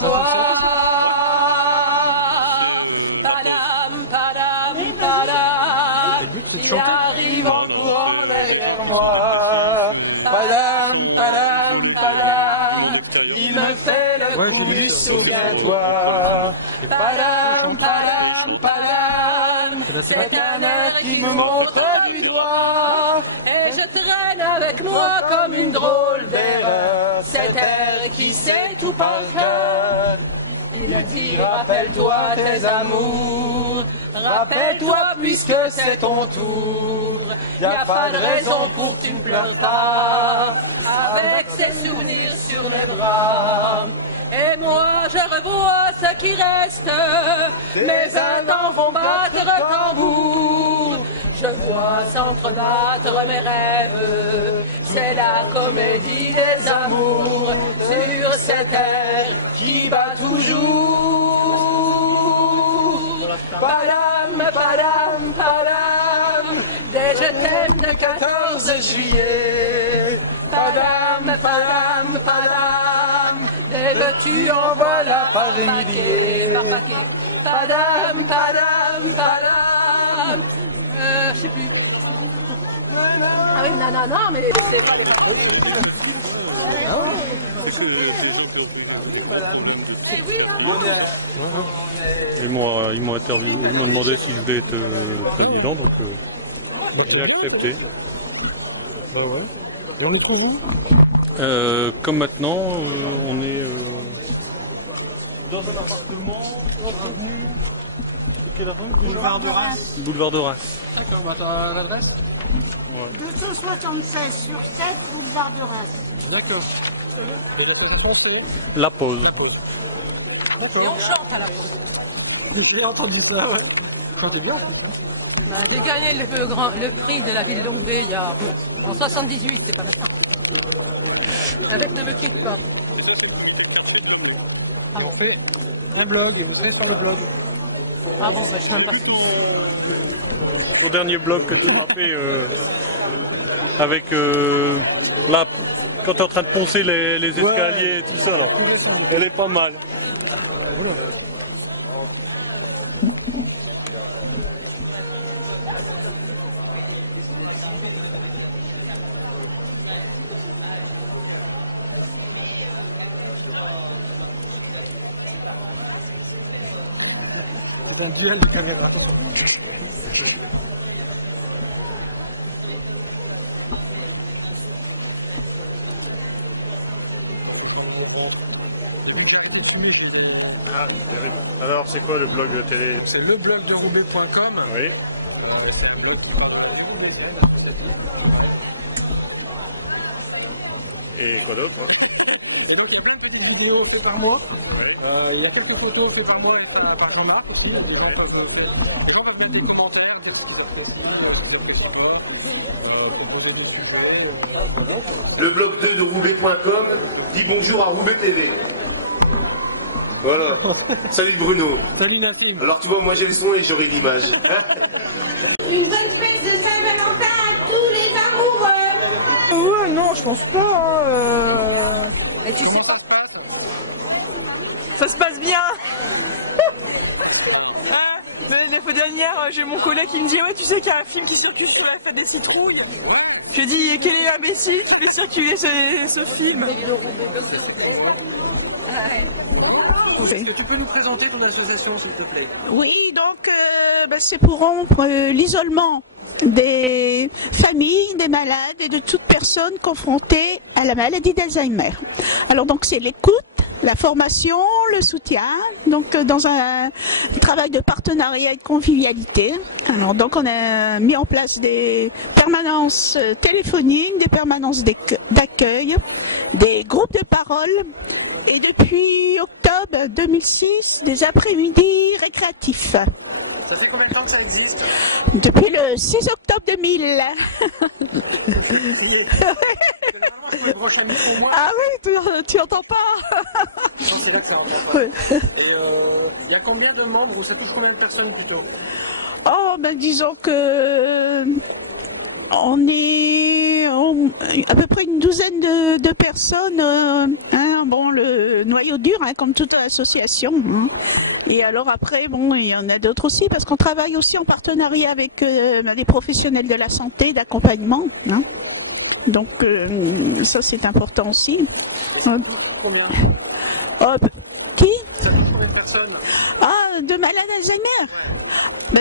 moi. Padam, padam, padam, il arrive en courant derrière moi. Padam, padam, padam, il me fait le coup du souviens-toi. Padam, padam, padam, c'est un air qui me montre du doigt. Et je traîne avec moi comme une drôle d'erreur, cet air qui sait tout par cœur. Il dit rappelle-toi tes amours, rappelle-toi puisque c'est ton tour. Y a pas de raison pour que tu ne pleures pas, avec ces souvenirs sur les bras. Et moi je revois ce qui reste, mes 20 ans vont battre tambour. Je vois s'entrebattre mes rêves, c'est la comédie des amours, sur cette terre qui bat toujours. Padam, padam, padam, des je t'aime de 14 juillet. Padam, padam, padam, des veux-tu en voilà par milliers. Padam, padam, padam. Je sais plus. Ah oui, non, non, non, mais c'est pas Ils m'ont interviewé, ils m'ont demandé si je voulais être président, donc j'ai accepté. Ouais. Et on est pour vous comme maintenant, on est dans un appartement entretenu. Quelle adresse? Boulevard de Reims. Boulevard de Reims. D'accord, bah t'as l'adresse? Ouais. 276 sur 7, boulevard de Reims. D'accord. Et l'association c'est La pause. D'accord. Et on chante à la pause. J'ai entendu ça, ouais. C'est bien en plus. Bah, j'ai gagné le prix de la ville d'Ongbe il y a en 78, c'est pas maintenant. Avec Ne me quitte pas. Et on fait un blog et vous serez sur le blog. Ah bon, bah, je sais même pas ce que Ton dernier blog que tu m'as fait avec là, quand tu es en train de poncer les escaliers et tout ça là. Elle est pas mal. C'est un duel de caméra. Ah, terrible. Alors, c'est quoi le blog de télé? C'est le blog de Roubaix.com. Oui. C'est un blog qui parle. Et quoi d'autre? Et donc, il y a quelques vidéos faites par moi. Il y a quelques photos faites par moi par Jean-Marc aussi. Les gens peuvent mettre des commentaires. Le blog 2 de Roubaix.com dit bonjour à Roubaix TV. Voilà. Salut Bruno. Salut Nassim. Alors tu vois, moi j'ai le son et j'aurai l'image. Une bonne fête de Saint-Valentin à tous les amoureux. Ouais, non, je pense pas. Hein, Et tu sais pas. Ça se passe bien. Les fois dernières, j'ai mon collègue qui me dit ouais, tu sais qu'il y a un film qui circule sur la fête des citrouilles. Je dis quel est l'imbécile qui fait circuler ce film. Est-ce que tu peux nous présenter ton association, s'il te plaît? Oui, donc c'est pour rompre l'isolement des familles, des malades et de toute personne confrontée à la maladie d'Alzheimer. Alors donc c'est l'écoute, la formation, le soutien, donc dans un travail de partenariat et de convivialité. Alors donc on a mis en place des permanences téléphoniques, des permanences d'accueil, des groupes de parole et depuis octobre 2006, des après-midi récréatifs. Ça fait combien de temps que ça existe? Depuis le 6 octobre 2000. Ah oui, tu entends pas? Non, c'est vrai que ça entend pas. Ouais. Et il y a combien de membres ou ça touche combien de personnes plutôt? Oh, ben disons que On est à peu près une douzaine de personnes, bon, le noyau dur, comme toute association. Et alors après, bon, il y en a d'autres aussi, parce qu'on travaille aussi en partenariat avec les professionnels de la santé, d'accompagnement. Donc ça c'est important aussi. Qui? De malades Alzheimer.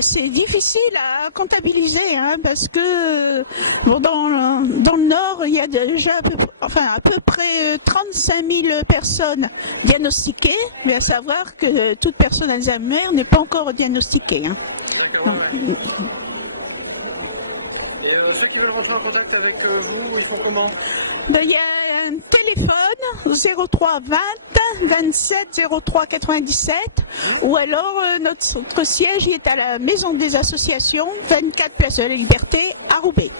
C'est difficile à comptabiliser, parce que bon, dans le Nord, il y a déjà à peu près 35 000 personnes diagnostiquées, mais à savoir que toute personne Alzheimer n'est pas encore diagnostiquée. Ceux qui veulent rentrer en contact avec vous, ils font comment? Il y a un téléphone 03 20 27 03 97 ou alors notre siège est à la Maison des Associations, 24 Place de la Liberté à Roubaix.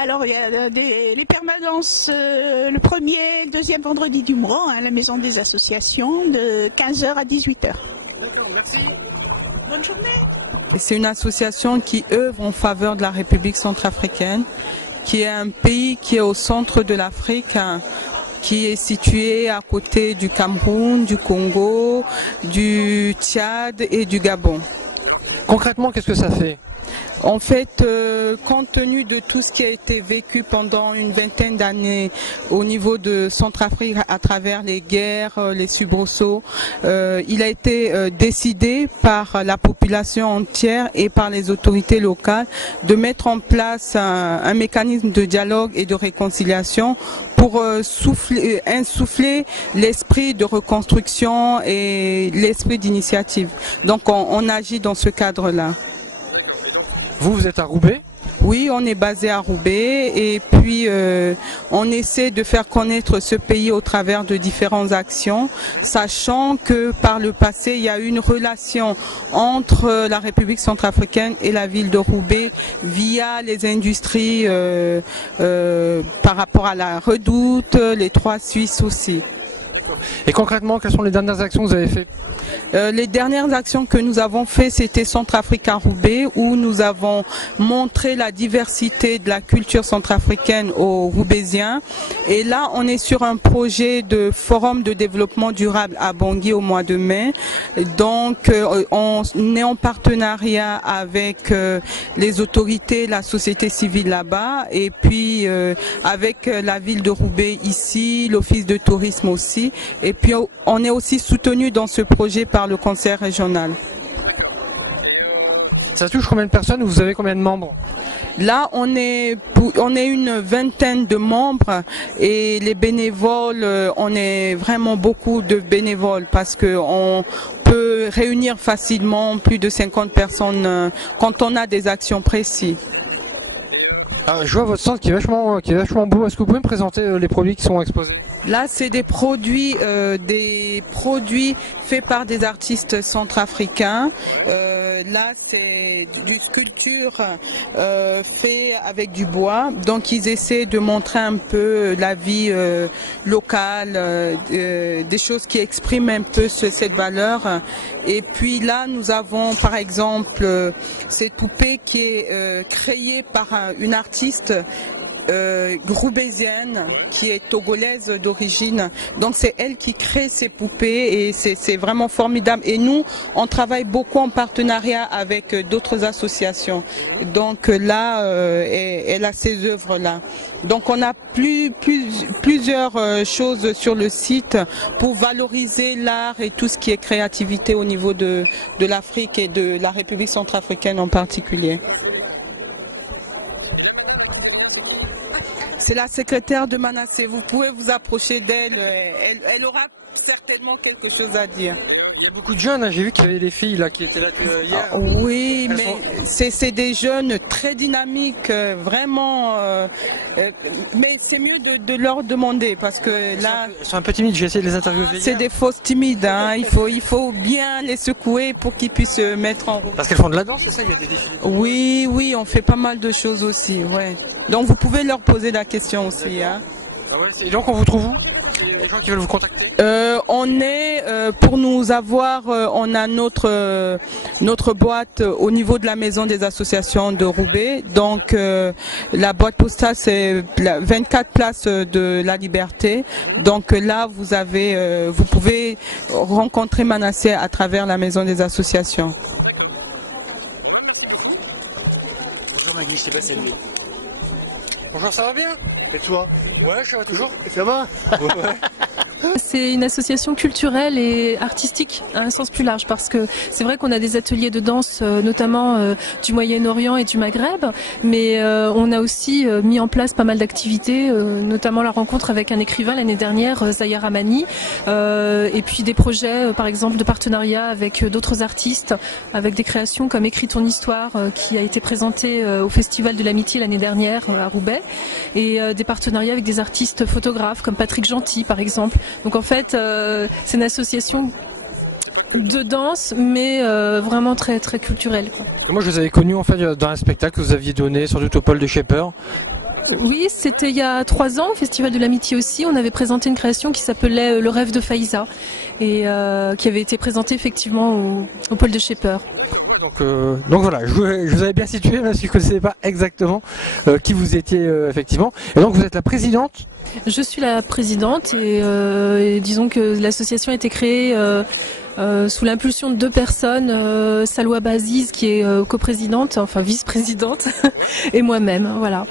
Alors il y a les permanences le premier et le deuxième vendredi du mois à la Maison des Associations de 15h à 18h. Merci. Bonne journée. C'est une association qui œuvre en faveur de la République centrafricaine, qui est un pays qui est au centre de l'Afrique, qui est situé à côté du Cameroun, du Congo, du Tchad et du Gabon. Concrètement, qu'est-ce que ça fait? En fait, compte tenu de tout ce qui a été vécu pendant une vingtaine d'années au niveau de Centrafrique à travers les guerres, les soubresauts, il a été décidé par la population entière et par les autorités locales de mettre en place un mécanisme de dialogue et de réconciliation pour insuffler l'esprit de reconstruction et l'esprit d'initiative. Donc on agit dans ce cadre-là. Vous êtes à Roubaix? Oui, on est basé à Roubaix et puis on essaie de faire connaître ce pays au travers de différentes actions, sachant que par le passé, il y a eu une relation entre la République centrafricaine et la ville de Roubaix via les industries par rapport à la Redoute, les Trois Suisses aussi. Et concrètement, quelles sont les dernières actions que vous avez faites? Les dernières actions que nous avons faites, c'était Centrafrica Roubaix, où nous avons montré la diversité de la culture centrafricaine aux Roubaisiens. Et là, on est sur un projet de forum de développement durable à Bangui au mois de mai. Donc, on est en partenariat avec les autorités, la société civile là-bas, et puis avec la ville de Roubaix ici, l'office de tourisme aussi. Et puis, on est aussi soutenu dans ce projet par le conseil régional. Ça touche combien de personnes? Vous avez combien de membres? Là, on est une vingtaine de membres et les bénévoles, on est vraiment beaucoup de bénévoles parce que on peut réunir facilement plus de 50 personnes quand on a des actions précises. Alors, je vois votre stand qui est vachement beau. Est-ce que vous pouvez me présenter les produits qui sont exposés? Là, c'est des produits faits par des artistes centrafricains. Là, c'est du sculpture fait avec du bois. Donc, ils essaient de montrer un peu la vie locale, des choses qui expriment un peu cette valeur. Et puis là, nous avons par exemple cette poupée qui est créée par une artiste roubaisienne qui est togolaise d'origine. Donc c'est elle qui crée ces poupées et c'est vraiment formidable. Et nous, on travaille beaucoup en partenariat avec d'autres associations. Donc là, elle a ces œuvres-là. Donc on a plusieurs choses sur le site pour valoriser l'art et tout ce qui est créativité au niveau de l'Afrique et de la République centrafricaine en particulier. C'est la secrétaire de Manassé. Vous pouvez vous approcher d'elle. Elle aura certainement quelque chose à dire. Il y a beaucoup de jeunes. Hein. J'ai vu qu'il y avait des filles là qui étaient là hier. Oui, mais c'est des jeunes très dynamiques, vraiment. Mais c'est mieux de leur demander parce que là. Elles sont un peu timides. J'ai essayé de les interviewer. C'est des fausses timides. Hein. Il faut bien les secouer pour qu'ils puissent se mettre en route. Parce qu'elles font de la danse, c'est ça? Il y a des défis. Oui, on fait pas mal de choses aussi. Ouais. Donc vous pouvez leur poser la question aussi. Hein. Ah ouais, et donc on vous trouve où? Les gens qui veulent vous contacter? On est pour nous avoir, on a notre boîte au niveau de la maison des associations de Roubaix. Donc la boîte postale c'est 24 place de la Liberté. Donc là vous pouvez rencontrer Manasseh à travers la maison des associations. Bonjour Maggie, je t'ai pas salué. Bonjour, ça va bien? Et toi? Ouais, ça va toujours. Ça va? Ouais. C'est une association culturelle et artistique à un sens plus large parce que c'est vrai qu'on a des ateliers de danse notamment du Moyen-Orient et du Maghreb, mais on a aussi mis en place pas mal d'activités, notamment la rencontre avec un écrivain l'année dernière, Zahia Rahmani, et puis des projets par exemple de partenariat avec d'autres artistes, avec des créations comme Écris ton histoire qui a été présenté au Festival de l'Amitié l'année dernière à Roubaix, et des partenariats avec des artistes photographes comme Patrick Gentil par exemple. Donc en fait, c'est une association de danse, mais vraiment très très culturelle, quoi. Moi, je vous avais connu en fait dans un spectacle que vous aviez donné sur doute au pôle de Shaper. Oui, c'était il y a 3 ans, au Festival de l'Amitié aussi. On avait présenté une création qui s'appelait Le rêve de Faïza et qui avait été présentée effectivement au pôle de Shaper. Donc voilà, je vous avais bien situé, même si je ne connaissais pas exactement qui vous étiez effectivement. Et donc vous êtes la présidente? Je suis la présidente et disons que l'association a été créée sous l'impulsion de 2 personnes, Salwa Baziz qui est coprésidente, enfin vice-présidente, et moi-même, voilà.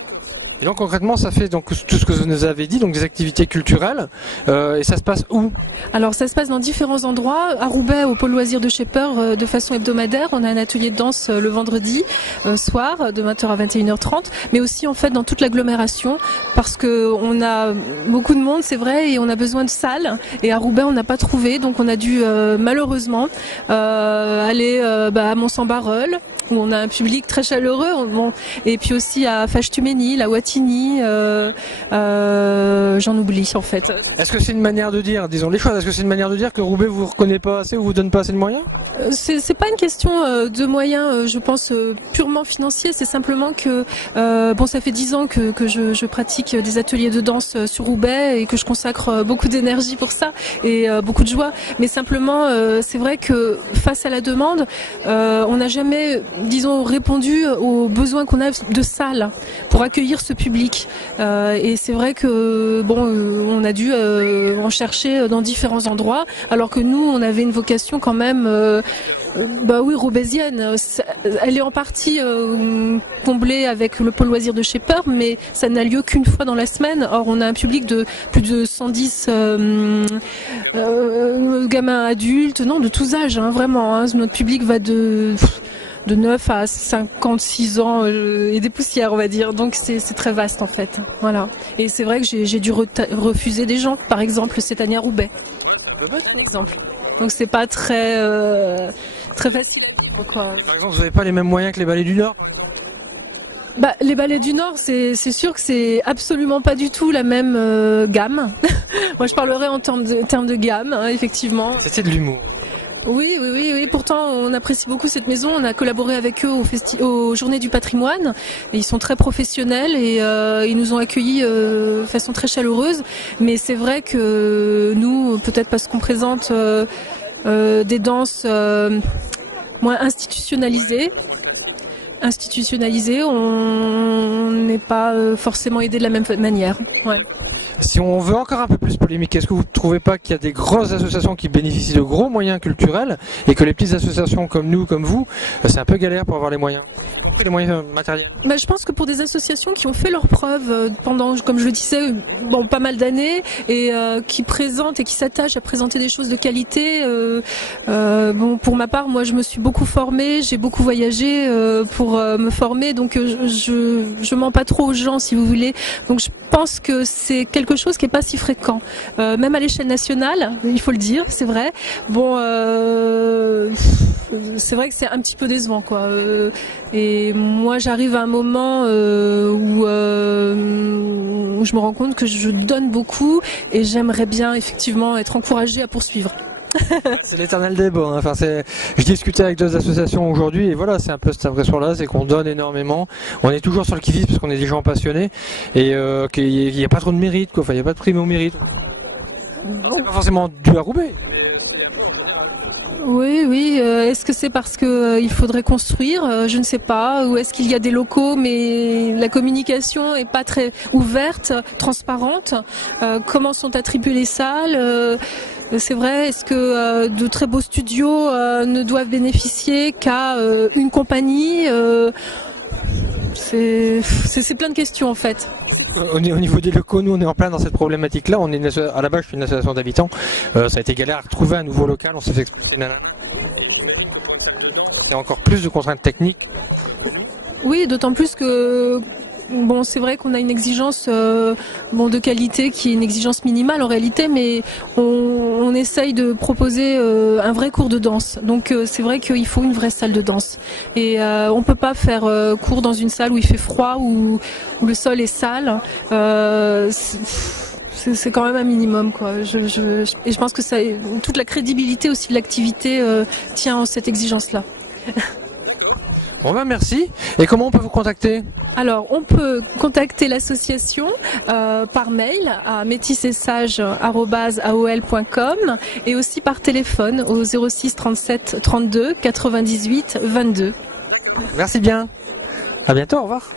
Et donc concrètement, ça fait donc tout ce que vous nous avez dit, donc des activités culturelles, et ça se passe où? Alors ça se passe dans différents endroits. À Roubaix, au pôle loisirs de Shaper, de façon hebdomadaire, on a un atelier de danse le vendredi soir de 20h à 21h30, mais aussi en fait dans toute l'agglomération, parce que on a beaucoup de monde, c'est vrai, et on a besoin de salles. Et à Roubaix, on n'a pas trouvé, donc on a dû malheureusement aller à Mont-Saint-Barreul, où on a un public très chaleureux, et puis aussi à Fâche-Tumény, la Wattignies, j'en oublie en fait. Est-ce que c'est une manière de dire, disons les choses, est-ce que c'est une manière de dire que Roubaix vous reconnaît pas assez ou vous donne pas assez de moyens? C'est pas une question de moyens, je pense purement financiers, c'est simplement que ça fait 10 ans que je pratique des ateliers de danse sur Roubaix et que je consacre beaucoup d'énergie pour ça et beaucoup de joie, mais simplement c'est vrai que face à la demande, on n'a jamais, disons, répondu aux besoins qu'on a de salles pour accueillir ce public. Et c'est vrai que on a dû en chercher dans différents endroits, alors que nous, on avait une vocation quand même, roubaisienne. Elle est en partie comblée avec le pôle loisir de Shaper, mais ça n'a lieu qu'une fois dans la semaine. Or, on a un public de plus de 110 gamins adultes, non, de tous âges, hein, vraiment. Hein. Notre public va de 9 à 56 ans et des poussières, on va dire. Donc c'est très vaste en fait. Voilà. Et c'est vrai que j'ai dû refuser des gens, par exemple cette année à Roubaix. Par exemple. Donc c'est pas très facile à vivre, quoi. Par exemple, vous n'avez pas les mêmes moyens que les ballets du Nord? Les ballets du Nord, c'est sûr que c'est absolument pas du tout la même gamme. Moi, je parlerais en termes de gamme, hein, effectivement. C'était de l'humour. Oui. Pourtant, on apprécie beaucoup cette maison. On a collaboré avec eux aux Journées du Patrimoine. Et ils sont très professionnels et ils nous ont accueillis de façon très chaleureuse. Mais c'est vrai que nous, peut-être parce qu'on présente des danses moins institutionnalisées, on n'est pas forcément aidé de la même manière. Ouais. Si on veut encore un peu plus polémique, est-ce que vous ne trouvez pas qu'il y a des grosses associations qui bénéficient de gros moyens culturels et que les petites associations comme nous, comme vous, c'est un peu galère pour avoir les moyens matériels? Je pense que pour des associations qui ont fait leurs preuves pendant, comme je le disais, pas mal d'années et qui présentent et qui s'attachent à présenter des choses de qualité, pour ma part, moi je me suis beaucoup formée, j'ai beaucoup voyagé pour me former, donc je mens pas trop aux gens, si vous voulez. Donc je pense que c'est quelque chose qui est pas si fréquent, même à l'échelle nationale, il faut le dire, c'est vrai. C'est vrai que c'est un petit peu décevant, quoi. Et moi, j'arrive à un moment où je me rends compte que je donne beaucoup et j'aimerais bien effectivement être encouragée à poursuivre. C'est l'éternel débat. Hein. Enfin, je discutais avec 2 associations aujourd'hui et voilà, c'est un peu cette impression-là, c'est qu'on donne énormément. On est toujours sur le qui-vive parce qu'on est des gens passionnés et qu'il n'y a pas trop de mérite, quoi. Enfin, il n'y a pas de prime au mérite. Pas forcément dû à Roubaix. Oui, oui. Est-ce que c'est parce que il faudrait construire? Je ne sais pas. Ou est-ce qu'il y a des locaux, mais la communication est pas très ouverte, transparente? Comment sont attribuées les salles? C'est vrai. Est-ce que de très beaux studios ne doivent bénéficier qu'à une compagnie? C'est plein de questions en fait. Au niveau des locaux, nous on est en plein dans cette problématique-là. On est à la base, je suis une association d'habitants. Ça a été galère à retrouver un nouveau local. On s'est fait exploiter nana. Il y a encore plus de contraintes techniques. Oui, d'autant plus que bon, c'est vrai qu'on a une exigence de qualité qui est une exigence minimale en réalité, mais on essaye de proposer un vrai cours de danse. Donc c'est vrai qu'il faut une vraie salle de danse. Et on peut pas faire cours dans une salle où il fait froid, où le sol est sale. C'est quand même un minimum, quoi. Et je pense que toute la crédibilité aussi de l'activité tient en cette exigence-là. Bon ben merci. Et comment on peut vous contacter? Alors, on peut contacter l'association par mail à métisessage@aol.com et aussi par téléphone au 06 37 32 98 22. Merci bien. À bientôt, au revoir.